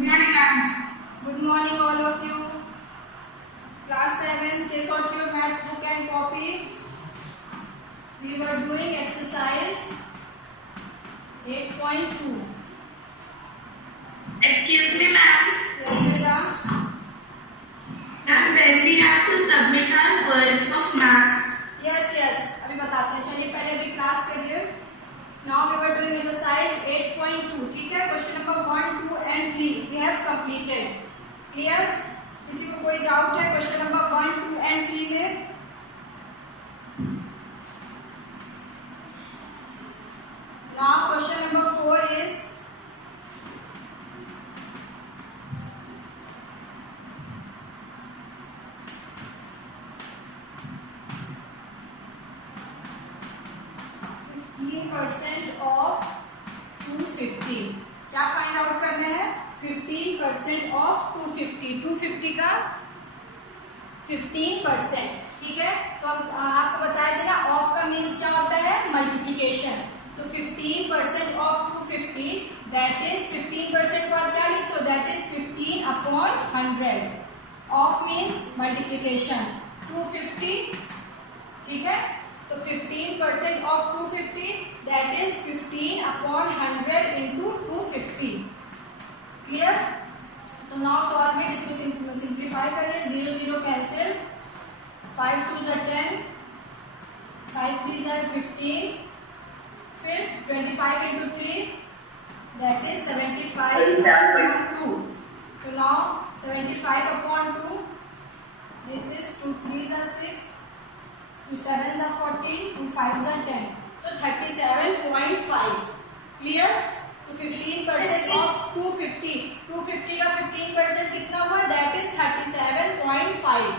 Good morning all of you. Class 7, take out your maths book and copy. We were doing exercise 8.2. Excuse me, ma'am. Yes, beta. Ma'am, when we have to submit our work of maths. Yes. अभी बताते हैं. चलिए पहले अभी class करिए. Now we were doing exercise 8.2. ठीक है. Question number 1, 2 and 3 we have completed. Clear? किसी को कोई डाउट है क्वेश्चन नंबर 1, 2 and 3 में? Now question number 4 is % of 250. क्या फाइंड आउट करना है? 15% ऑफ 250. 250 का 15%. ठीक है. तो हम आपको बताया था ना ऑफ का मीन्स क्या होता है? मल्टीप्लिकेशन. तो 15% ऑफ 250 दैट इज 15% को आप क्या लिखते हो? That is 15/100. Of means multiplication. 250. ठीक है. तो 15% of 250 that is 15/100 into 250. Clear? तो नाउ सॉल्व में इसको सिंप्लीफाई करिए. 0 0 कैंसिल. 5 2 10, 5 3 15. फिर 25 इंटू 3 दैट इज 75/2. तो नाउ 75/2 दिस इज 2 3 6, 2 7 14, 2 5 10. तो 37.5. क्लियर? तो 15% ऑफ 250. 250 का 15% कितना हुआ? That is 37.5.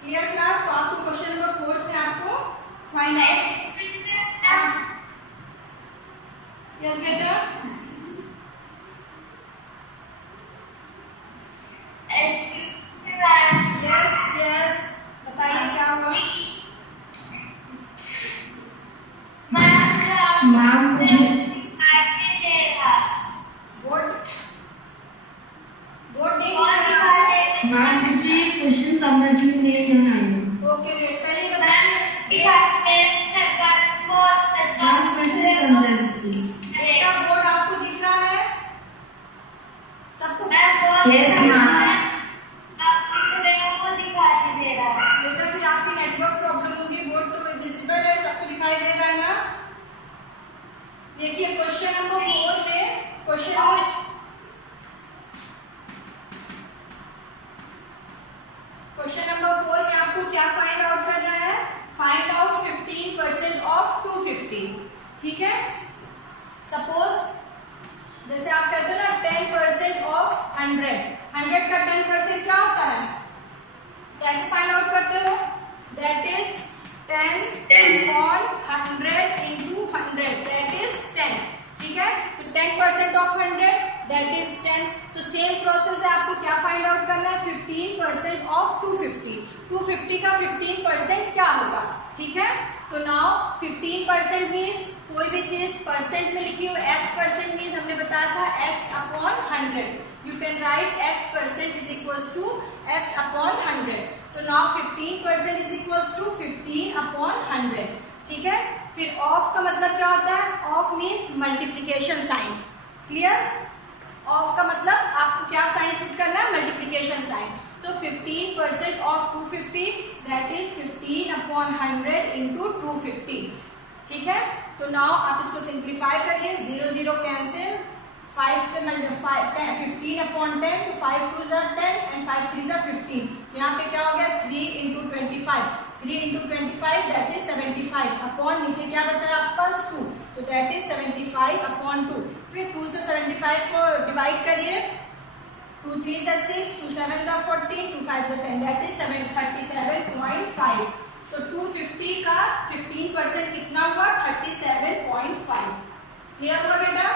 Clear class? तो आपको क्वेश्चन नंबर 4 में आपको फाइंड आउट. यस बेटा. यस बताइए क्या हुआ? मैम मुझे बोर्ड नहीं दिख रहा है. मैम मुझे क्वेश्चन समझ में नहीं आया. Okay wait. पहले ही बताइए. मैम फिर से समझा दीजिए. बेटा बोर्ड आपको दिख रहा है? सबको? Yes ma'am. बेटा फिर आपकी नेटवर्क प्रॉब्लम होगी. बोर्ड तो विजिबल है, सबको दिखाई दे रहा है ना? देखिए क्वेश्चन नंबर 4 में क्वेश्चन नंबर 4 में आपको क्या फाइंड आउट करना है? Find out 15% of 250. ठीक है. सपोज जैसे आप कहते हो ना 10% ऑफ 100. 100 का 10% क्या होता है? कैसे फाइंड आउट करते हो? That is 10/100 into 100 that is 10. ठीक है. तो 10% ऑफ 100 दैट इज 10. तो सेम प्रोसेस है. आपको क्या फाइंड आउट करना है? 15% ऑफ 250. 250 का 15% क्या होगा? ठीक है. तो नाउ 15% मीन्स कोई भी चीज परसेंट में लिखी हो. x% मीन्स हमने बताया था x/100. You can write x% is equals to x/100. तो नाउ 15% इज इक्वल्स टू 15/100. ठीक है. फिर ऑफ का मतलब क्या होता है? Of means multiplication sign. Clear? Of का मतलब आपको क्या साइन पुट करना है? Multiplication sign. तो 15% ऑफ 250 दैट इज 15/100 इंटू 250. ठीक है. तो नाउ आप इसको सिंप्लीफाई करिए. 0 0 कैंसिल. 5 से 15/10 तो 5 2 10 एंड 5 3 15. यहाँ पे क्या हो गया? 3 into 25. 3 into 25 that is 75. Upon नीचे क्या बचा आपके पास? 2. तो दैट इज 75/2. फिर 2 से 75 को डिवाइड करिए. 2 3 6, 2 7 14, 2 5 10 दैट इज 37.5. तो 250 का 15% कितना हुआ? 37.5. क्लियर हुआ बेटा?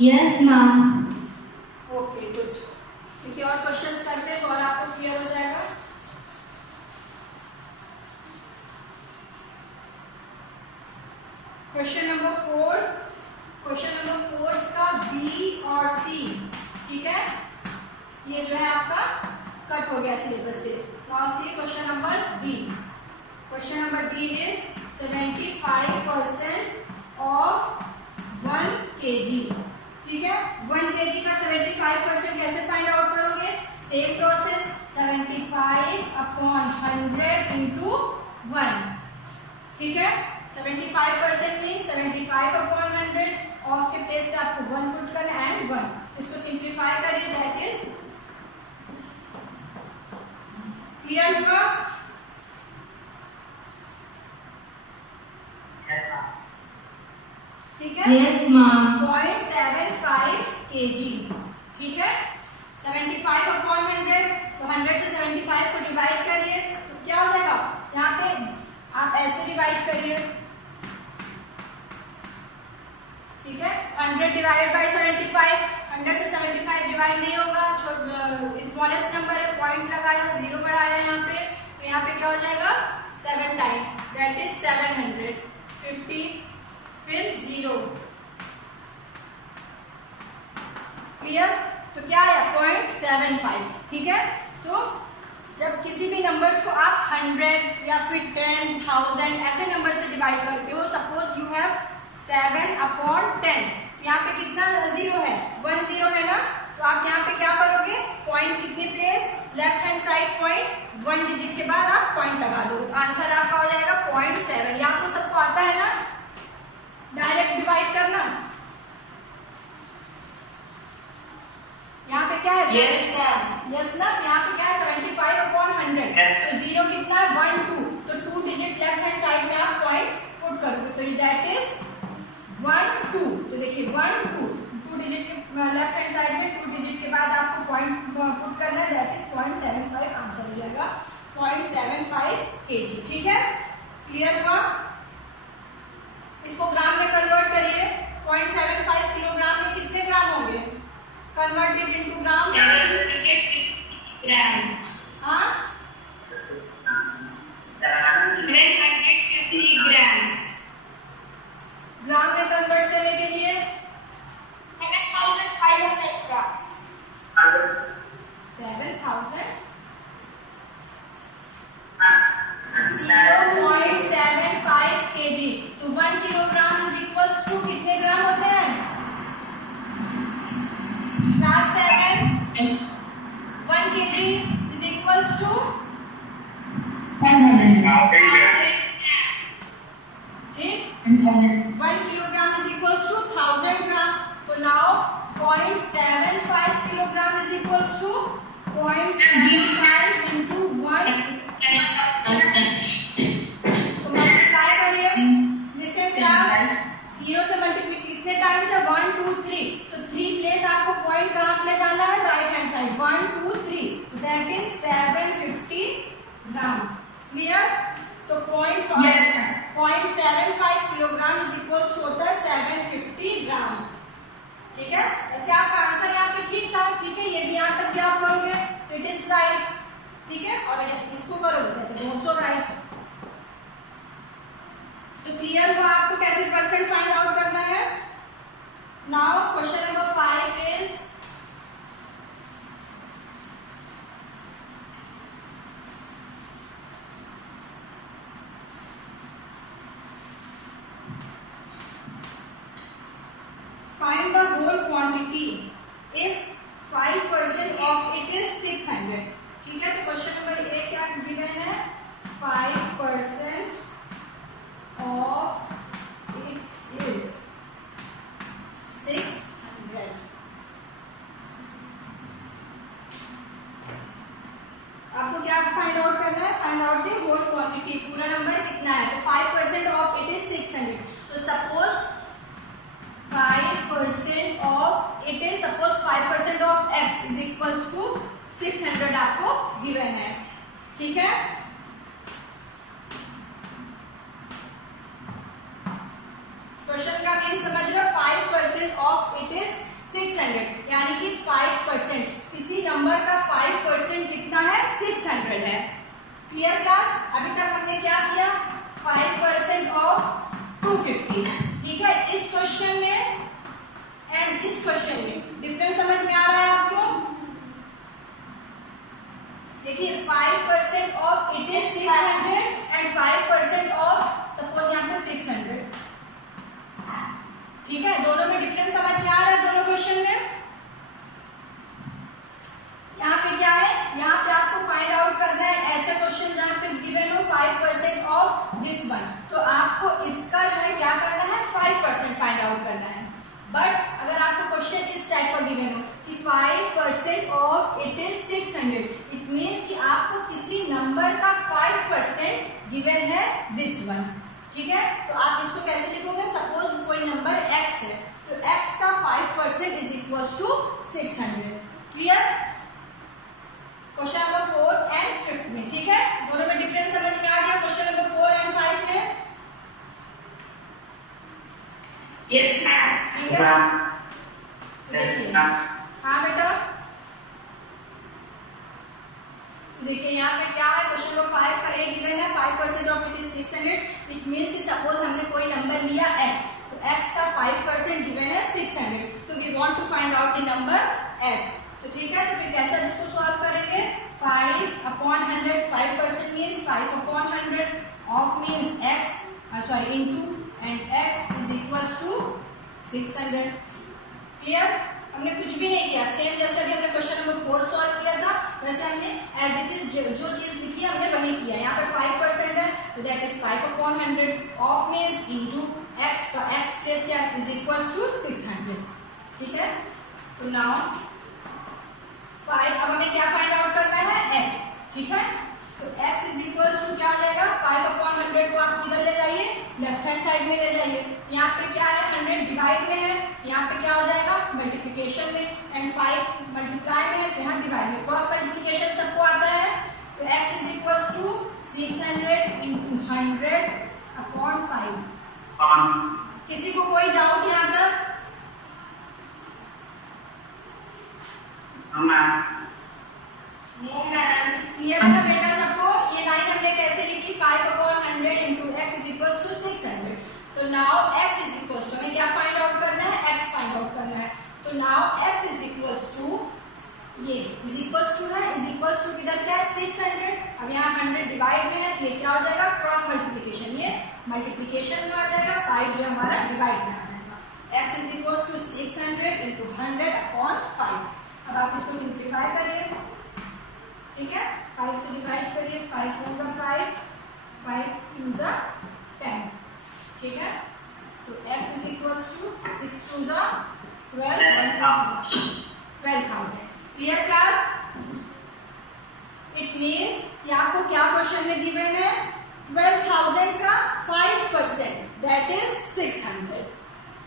Yes ma'am. Okay good. ठीक है. और क्वेश्चंस करते हैं तो और आपको क्लियर हो जाएगा. क्वेश्चन नंबर 4 का बी और सी, ठीक है, ये जो है आपका कट हो गया सिलेबस से। Now see question number D. Question number D is 75% of 1 kg, ठीक है। 1 kg का 75% कैसे फाइंड आउट करोगे? सेम प्रोसेस, 75/100 इंटू 1, ठीक है। 75% मीन 75/100, ऑफ के प्लेस पे आपको 1 पुट करना एंड 1, इसको सिंप्लीफाई करिए, दैट इज क्लियर होगा? ठीक है, यस मैम। 0.75 kg, ठीक है। 75/100, तो 100 से 75 को डिवाइड करिए तो क्या हो जाएगा? यहाँ पे आप ऐसे डिवाइड करिए, ठीक है। 100 डिवाइडेड बाय 75, 100 से 75 डिवाइड नहीं होगा, स्मॉलेस्ट नंबर है, पॉइंट लगाया, 0 बढ़ाया यहाँ पे, तो यहाँ पे क्या हो जाएगा? 7 टाइम्स, दैट इज 750, फिर 0, क्लियर? तो क्या है? 0.75, ठीक है। तो जब किसी भी नंबर्स को आप 100 या फिर 10,000 ऐसे नंबर से डिवाइड करते हो, सपोज यू हैव 7/10, यहाँ पे कितना 0 है? 1 0 है ना, तो आप यहाँ पे क्या करोगे? पॉइंट कितने place? Left hand side point, 1 digit के बाद आप पॉइंट लगा दोगे, आंसर आपका हो जाएगा 0.7। यहाँ तो सबको आता है ना डायरेक्ट डिवाइड करना? यहाँ पे क्या है? Yes ma'am. यस ना, यहाँ पे क्या है? 75/100, तो 0 कितना है? 1 2, तो 2 डिजिट लेफ्ट हैंड साइड में आप पॉइंट पुट करोगे, तो दैट इज 1 2, तो देखिए 1 2, 2 डिजिट के लेफ्ट हैंड साइड में 2 डिजिट के बाद आपको पॉइंट पुट करना है, दैट इज 0.75, आंसर हो जाएगा 0.75 kg, ठीक है। क्लियर हुआ? इसको ग्राम में कन्वर्ट करिए, 0.75 किलोग्राम में कितने ग्राम होंगे? Convert it into gram. हाँ, 750 ग्राम। ग्राम में कन्वर्ट करने के लिए 7,500 grams. 7,000 0.75 kg, तो 1 किलोग्राम इज इक्वल्स टू कितने ग्राम होते हैं? Class 7, 1 kg is equals to 100. ठीक, 100. 1 kilogram is equals to 1000 gram. So now 0.75 kilogram is equals to 0.75 into 1. तो मल्टीप्लाई करिए, जैसे क्लास 0 से मल्टीप्लाई कितने टाइम्स है? 1 2 3, तो 3 प्लेस आपको पॉइंट कहाँ ले जाना है? Right hand side, 1 2 3, that is 750 gram. Clear? तो 0.75 किलोग्राम इज इक्वल्स टू होता है 750 ग्राम, ठीक है। वैसे आपका आंसर यहाँ पे ठीक था, ठीक है, ये भी यहाँ तक भी आप करोगे तो इट इज राइट, ठीक है, और इसको करोगे तो इट इज आल्सो राइट। तो क्लियर हुआ आपको कैसे परसेंट फाइंड आउट करना है? Now question number 5 is find the whole quantity if 5% of it is 600, ठीक है। तो क्वेश्चन नंबर ए क्या गिवन है? 5% of it is 600। आपको क्या फाइंड आउट करना है? Find out the whole quantity, पूरा नंबर कितना है? तो 5% ऑफ इट इज 600, तो suppose 5% of it is, suppose 5% of x is equal to 600 आपको गिवन है, ठीक है। क्वेश्चन का मीन समझ लो, 5% of it is 600, यानी कि 5%, किसी नंबर का 5% कितना है? 600 है। Clear class? अभी तक हमने क्या किया? 5% of 250, क्वेश्चन इस टाइप का गिवन हो कि 5% of it is 600, it means कि आपको किसी नंबर का 5% गिवन है दिस वन। ठीक है, तो आप इसको कैसे लिखोगे? सपोज कोई नंबर x है, तो x का 5% is equal to 600। Clear? Question number 4 and 5 में। ठीक है, दोनों में डिफरेंस समझ में आ गया? क्वेश्चन नंबर 4 एंड 5 में। Yes, ma'am. ठीक है, देखिए हाँ बेटा, देखिए यहाँ पे क्या है, क्वेश्चन नंबर 5 का एक गिवन है 5% of it is 600, it means कि सपोज हमने कोई नंबर लिया x, तो x का 5% गिवन है 600, तो we want to find out the number x। तो ठीक है, तो फिर कैसे इसको सॉल्व करेंगे? 5/100, 5% means 5/100 of means x into and x is equal to 600। Clear? हमने कुछ भी नहीं किया, सेम जैसे अभी हमने क्वेश्चन नंबर 4 सॉल्व किया था वैसे हमने एज इट इज जो चीज लिखी है हमने वही किया। यहाँ पर 5% है तो that is 5/100 of means into x का x प्लस क्या इज इक्वल टू 600। ठीक है, तो नाउ 5, अब हमें क्या फाइंड आउट करना है? x। ठीक है, तो x इज इक्वल टू क्या हो जाएगा? 5/100 को आप किधर ले जाइए? लेफ्ट हैंड साइड में ले जाइए। यहाँ पे क्या है? 100 डिवाइड में है, यहाँ पे क्या हो जाएगा? मल्टीप्लिकेशन में, एंड 5 मल्टीप्लाई में है, यहाँ डिवाइड में। क्रॉस मल्टीप्लिकेशन सबको आता है, तो x is equal to 600 into 100/5। किसी को कोई डाउट यहाँ तक? क्लियर है ना बेटा सबको? ये लाइन हमने कैसे लिखी? 5/100 into x is equal to 600। तो now x is equal to, हमें क्या फाइंड आउट करना है? x फाइंड आउट करना है। तो now x is equal to, ये इज इक्वल टू है, इज इक्वल टू किधर क्या है? 600। अब यहाँ 100 डिवाइड में है, ये क्या हो जाएगा? क्रॉस मल्टीप्लिकेशन, ये मल्टीप्लिकेशन में आ जाएगा, 5 जो हमारा डिवाइड में आ जाएगा। x is equal to 600 into 100/5। अब आप इसको सिंप्लीफाई करिए। ठीक है, 5 से डिवाइड करिए, 5 4 × 5, 5 2 × 10। ठीक है, तो x is equal to 6 2 × 12,000। Clear class? It means कि आपको क्या क्वेश्चन में गिवन है? 12,000 का 5% दैट इज 600।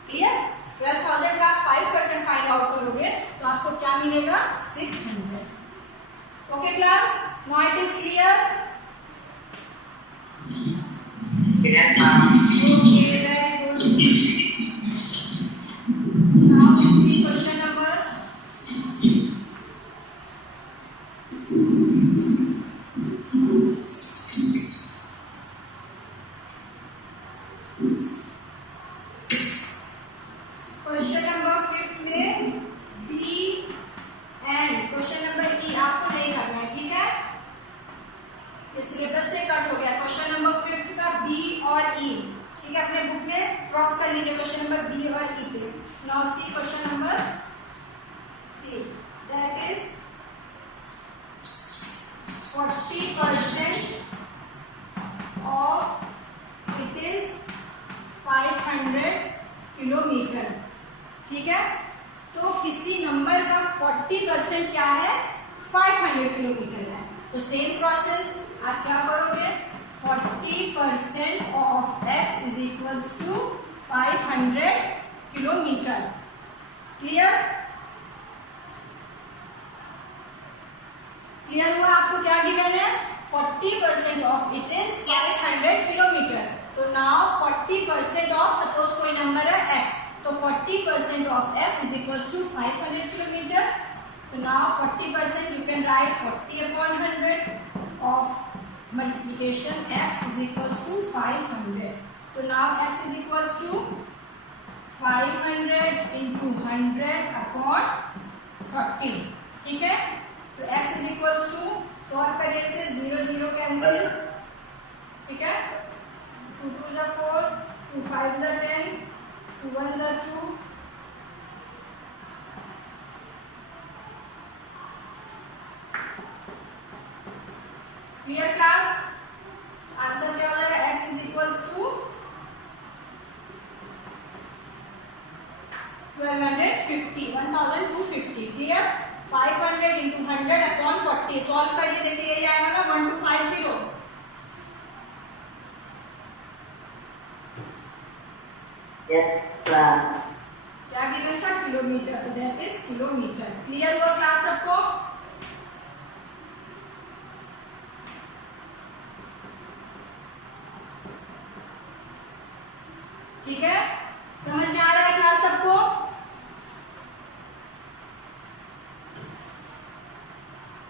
क्लियर? 12,000 का 5% फाइंड आउट करोगे तो आपको क्या मिलेगा? 600। Okay class, now it is clear? Okay, very good. Now see question number kilometre. ठीक है, तो किसी नंबर का 40% क्या है? 500 किलोमीटर है। तो सेम प्रोसेस आप क्या करोगे? 40% of x is equal to 500 kilometre. Clear? Clear हुआ? आपको क्या गिवन है? 40% ऑफ इट इज 500 किलोमीटर। तो नाउ 40% ऑफ, सपोज कोई नंबर है x, तो 40% of x is equal to 500 kilometre. तो now 40% you can write 40/100 of multiplication x is equal to 500। तो now x is equal to 500 into 100/40। ठीक है, तो x is equal to, solve करिए इसे, 0 0 कैंसिल। ठीक है, 2 2 = 4, 2 5 = 10, 2 1 = 2। Clear class? आंसर क्या हो जाएगा? x is equal to 1250 1250 clear 500 into 100 upon 40 solve करिए देखिए ये आएगा ना 1250 क्या गिवन था kilometre that is kilometre clear हुआ क्लास सबको ठीक है समझ में आ रहा है क्लास सबको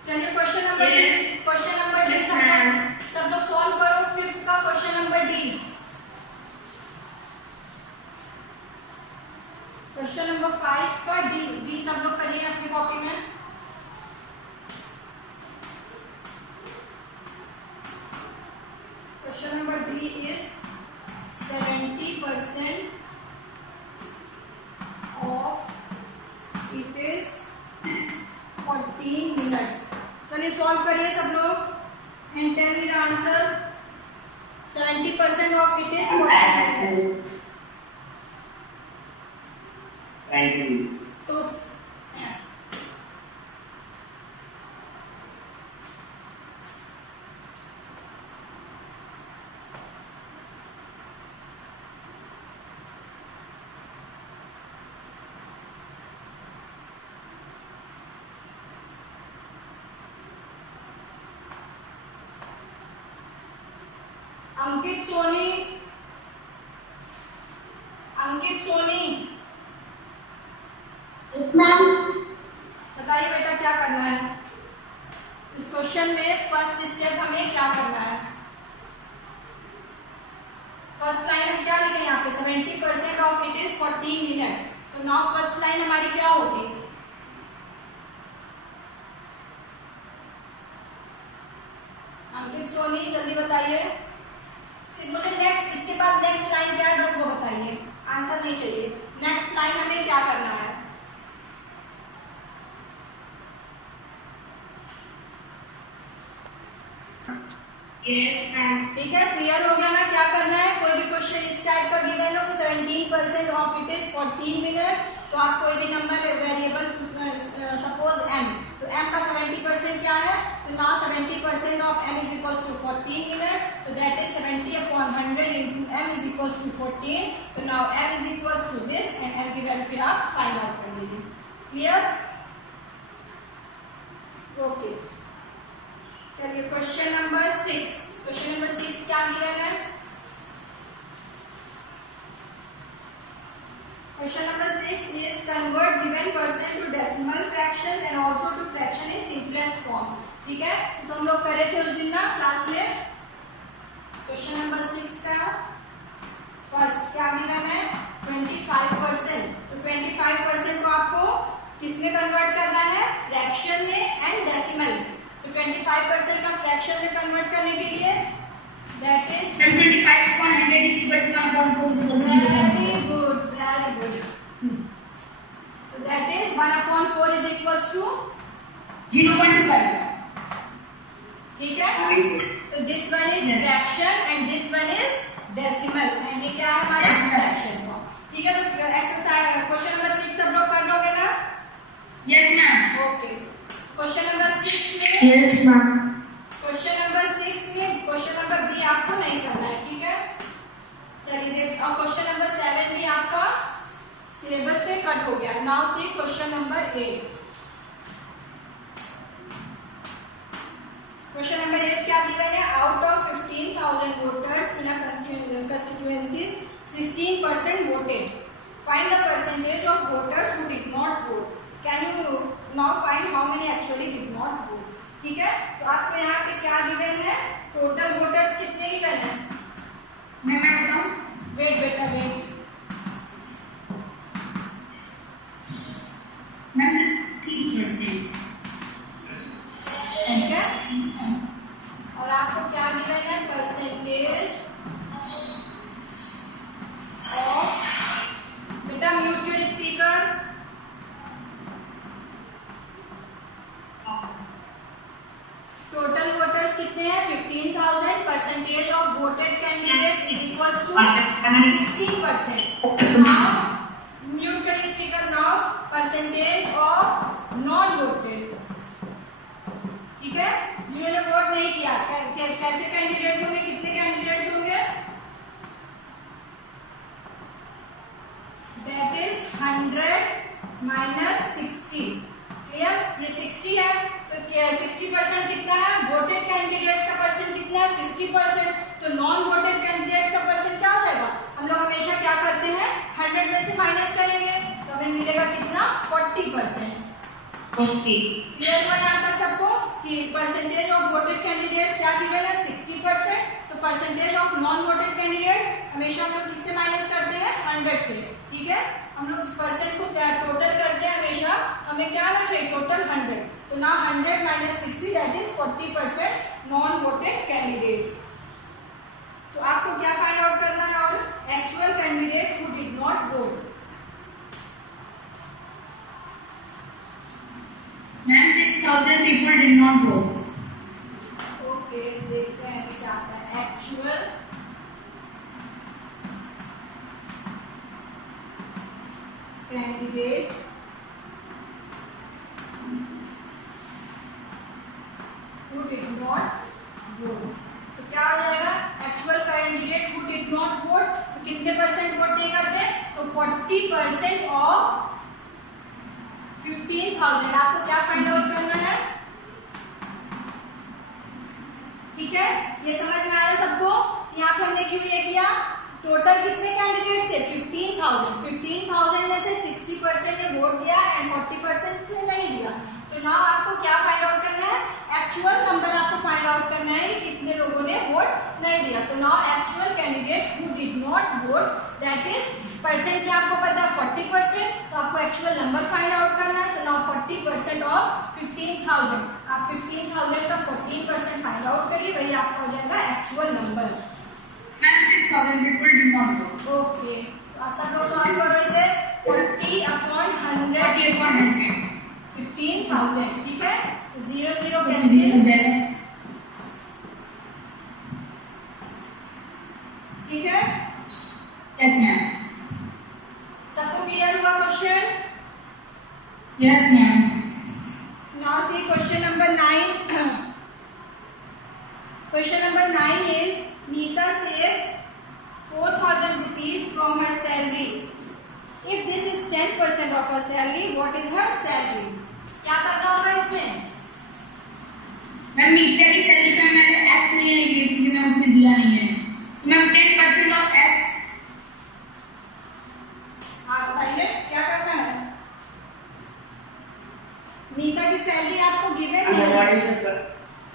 चलिए क्वेश्चन नंबर डी सब लोग सॉल्व करो फिफ्थ का question number D question number 5 का डी सब लोग करिए अपनी कॉपी में question number D is 70% of it is 14 minutes चलिए सॉल्व करिए सब लोग and tell me the answer 70% of it is 14 तो अंकित सोनी बताइए बेटा क्या करना है इस क्वेश्चन में फर्स्ट स्टेप हमें क्या करना है फर्स्ट लाइन हम क्या लिखे यहाँ पे 70% ऑफ इट इज 14 मिनट तो नाउ फर्स्ट लाइन हमारी क्या होगी अंकित सोनी जल्दी बताइए मुझे नेक्स्ट इसके बाद नेक्स्ट लाइन क्या है बस वो बताइए आंसर नहीं चाहिए नेक्स्ट लाइन हमें क्या करना है ठीक है क्लियर हो गया ना क्या करना है कोई भी क्वेश्चन इस टाइप का गिवन हो 17% ऑफ इट इज 14 मिनट तो आप कोई भी नंबर वेरिएबल सपोज m तो m का 70% क्या है तो now 70% of m is equals to 14 minute तो that is 70 upon 100 into m is equals to 14 तो now m is equals to this and m की वैल्यू फिर आप फाइंड आउट कर लीजिए क्लियर ओके चलिए क्वेश्चन नंबर 6 क्या गिवन है question number 6 is convert given percent to decimal fraction and also to fraction in simplest form ठीक है तो हम लोग करे थे उस दिन ना क्लास में क्वेश्चन नंबर 6 का फर्स्ट क्या गिवन है 25% तो 25% को आपको किसमें कन्वर्ट करना है फ्रैक्शन में एंड डेसिमल में तो 25% का फ्रैक्शन में कन्वर्ट करने के लिए that is 25 upon 100 is equal to 1.4 very good so that is 1 upon 4 is equals to 0.25 ठीक है तो this one is fraction and this one is decimal and ये क्या है हमारा फ्रैक्शन ठीक है तो एक्सरसाइज क्वेश्चन नंबर 6 सब लोग कर लोगे ना yes ma'am okay question number 6 में यस मैम क्वेश्चन नंबर 6 में क्वेश्चन नंबर बी आपको नहीं करना है ठीक है चलिए देख और क्वेश्चन नंबर 7 भी आपका सिलेबस से कट हो गया now see question number 8 question number 8 क्या गिवन है out of 15,000 voters in a constituency 16% voted find the percentage of voters who did not vote can you now find how many actually did not vote ठीक है तो आपको यहाँ पे क्या given है टोटल वोटर्स कितने गिवन है मैं बताऊं वेट बेटा वेट मैम 60% ठीक है और आपको क्या गिवन है परसेंटेज ऑफ बेटा mute your speaker total voters कितने हैं 15,000 percentage of voted candidates is equal to 16% now mute कर स्पीकर माइनस 60। क्लियर? ये 60 है तो 60% कितना है? वोटेड कैंडिडेट्स का परसेंट कितना है? 60%। तो नॉन वोटेड कैंडिडेट्स का परसेंट क्या हो जाएगा? हम लोग हमेशा क्या करते हैं, 100 में से माइनस करेंगे तो हमें मिलेगा कितना? 40%। ओके, क्लियर हुआ यहाँ तक सबको कि परसेंटेज ऑफ वोटेड कैंडिडेट्स क्या गिवन है? 60%। तो percentage of non voted candidates हमेशा हम लोग किससे माइनस करते हैं? 100 से। ठीक है, हम लोग परसेंट को टोटल करते हैं हमेशा, हमें क्या आना चाहिए? टोटल 100। तो ना 100 minus 60 that is 40% non voted candidates. तो आपको क्या फाइंड आउट करना है? और actual candidate who did not vote. Ma'am 6000 people did not vote. Okay, देखते हैं क्या आता है। Actual candidate who did not vote. तो क्या हो जाएगा? Actual candidate who did not vote, तो कितने परसेंट वोट नहीं करते? तो 40% ऑफ 15,000। आपको क्या फाइंड आउट करना है? ठीक है, ये समझ में आया सबको? यहाँ पे हमने क्यों ये किया? टोटल कितने कैंडिडेट्स थे? 15,000। 15,000 में से 60% ने वोट दिया एंड 40% ने नहीं दिया। तो नाउ आपको क्या फाइंड आउट करना है? एक्चुअल नंबर आपको फाइंड आउट करना है कि कितने लोगों ने वोट नहीं दिया। तो now actual candidate who did not vote that is percent में आपको पता है 40%। तो आपको एक्चुअल नंबर फाइंड आउट करना है। तो नाउ 40% ऑफ 15,000, आप 15,000 का 14% फाइंड आउट करिए, वही आपका हो जाएगा actual number. Ma'am 6000 people did not vote. Okay, तो आप सब लोग सॉल्व करो इसे। 40 अपॉन 100 40 upon 100. 15,000। ठीक है, 0 0 This is कैंसिल। there. ठीक है, Yes, ma'am. सबको क्लियर हुआ question? Yes, ma'am. Now see question number 9. Question number 9 is Meeta saves 4,000 rupees from her salary. If this is 10% of her salary, what is her salary? क्या करना होगा इसमें? Ma'am metre की salary पे मैंने x ले ली थी जो मैं उसमें दिया नहीं है। Ma'am 10% of x। हाँ बताइए क्या करना है? मीता की सैलरी आपको गिवन नहीं है।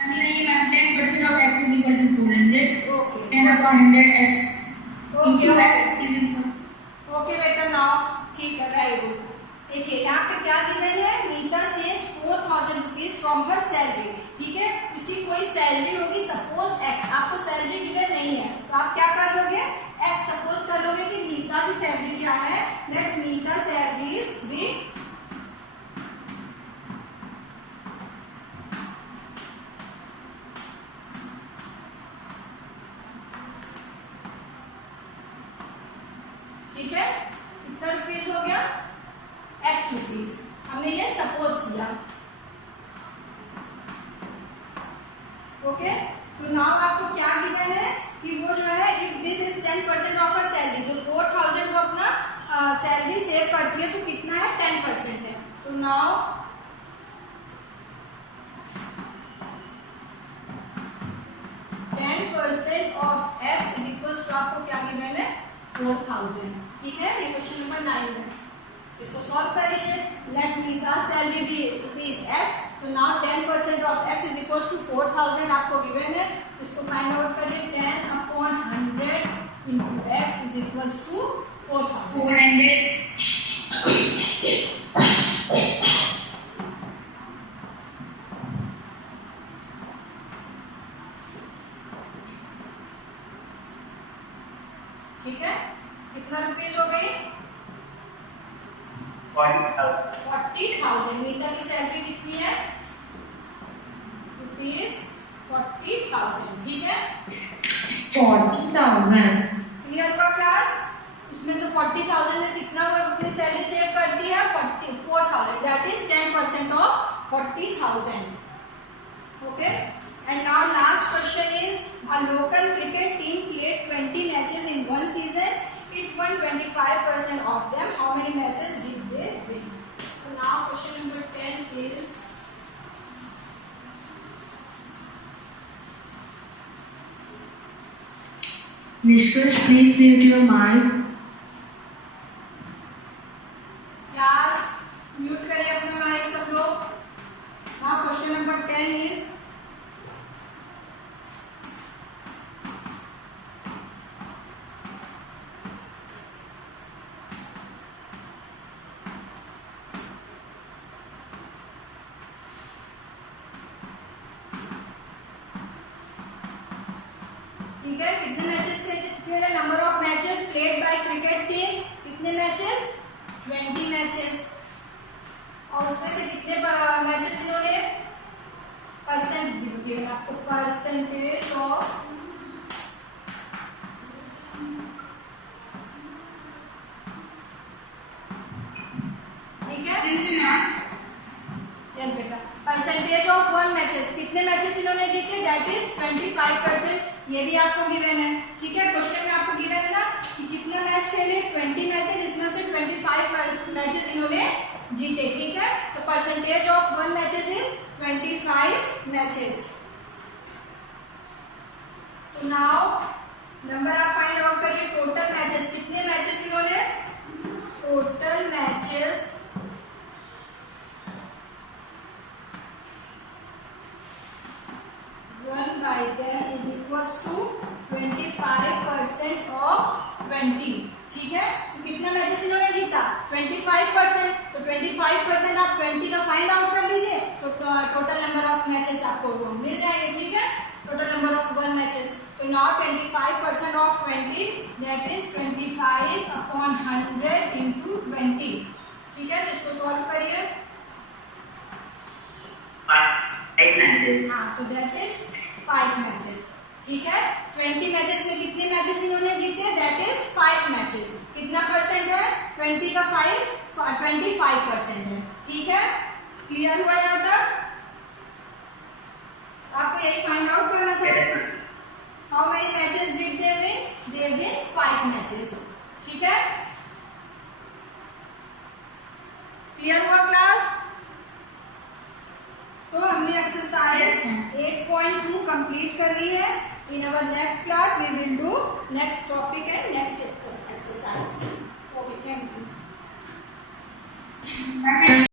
नहीं ma'am 10% of x is equal to 400. Okay 10 upon 100 x okay into x is equal. Okay बेटा, नाउ ठीक है, वेरी गुड। देखिए यहाँ पे क्या गिवन है? Meeta saves 4,000 rupees from her salary. ठीक है, उसकी कोई सैलरी होगी, सपोज एक्स। आपको सैलरी गिवन नहीं है तो आप क्या कर लोगे? एक्स सपोज कर लोगे कि मीता की सैलरी क्या है? लेट्स मीता सैलरी बी ठीक है, कितना रुपीज हो गया? X rupees. हमने ये सपोज किया। ओके, तो नाउ आपको क्या गिवन है कि वो जो है if this is 10% of her salary, तो 4,000 वो अपना सैलरी सेव करती है तो कितना है? 10% है। तो now 10% of x is equals to आपको क्या गिवन है? 4,000। ठीक है, ये क्वेश्चन नंबर 9 है। इसको सॉल्व कर लीजिए। Let Meeta salary be rupees x। तो now 10% of x is equals to 4,000 आपको गिवन है। इसको फाइंड आउट करिए। 10 upon 100 into x is equals to 4,000। 400. ठीक है, कितना रुपीज हो गई? 40,000। मीता की सैलरी कितनी है? रुपीज 40,000। ठीक है, 40,000. क्लियर हुआ क्लास? उसमें से 40,000 ने कितना वो अपनी सैलरी सेव कर दी है? 4,000। That is 10% of 40,000। Okay, and now last question is a local cricket team played 20 matches in one season. It won 25% of them. How many matches did they win? now question number 10 is Nishkash, please mute your mic. Class mute करिए अपना mic सब लोग। now question number 10 is ठीक है, कितने matches खेले, number of matches played by cricket team, कितने matches, 20 matches, और उसमें से कितने मैचेस इन्होंने परसेंट दिए आपको, परसेंटेज ऑफ ठीक है, यस बेटा, परसेंटेज ऑफ 1 मैचेस, कितने मैचेस इन्होंने जीते, दैट इज 25%, ये भी आपको गिवन है। ठीक है, क्वेश्चन में आपको गिवन है ना कि कितना मैच खेले, 20 मैचेस, इसमें से 25 मैचेस इन्होंने जीते। ठीक है, तो percentage of 1 matches is 25 matches. तो नाउ नंबर आप फाइंड आउट करिए, टोटल मैचेस, कितने मैचेस इन्होंने, total matches won by them is equals to 25% of 20। ठीक है, तो कितना मैचेस इन्होंने जीता, 25%, तो 25% आप 20 का फाइंड आउट कर लीजिए, तो टोटल नंबर ऑफ मैचेस आपको मिल जाएंगे। ठीक है, टोटल नंबर ऑफ 1 मैचेस, तो now 25% of 20 that is 25/100 into 20। ठीक है, तो इसको सॉल्व करिए। हाँ, तो दैट इज 5 मैचेस। ठीक है, 20 मैचेस में कितने मैचेस इन्होंने जीते, दैट इज 5 मैचेस। कितना परसेंट है, 20 का 25% है। ठीक है, क्लियर हुआ यहाँ तक, आपको यही फाइंड आउट करना था। How many matches did they win, they win 5 matches. ठीक है, क्लियर हुआ क्लास। तो हमने एक्सरसाइज 8.2 कंप्लीट कर ली है। In our next class we will do next topic and next exercise. Okay, thank you.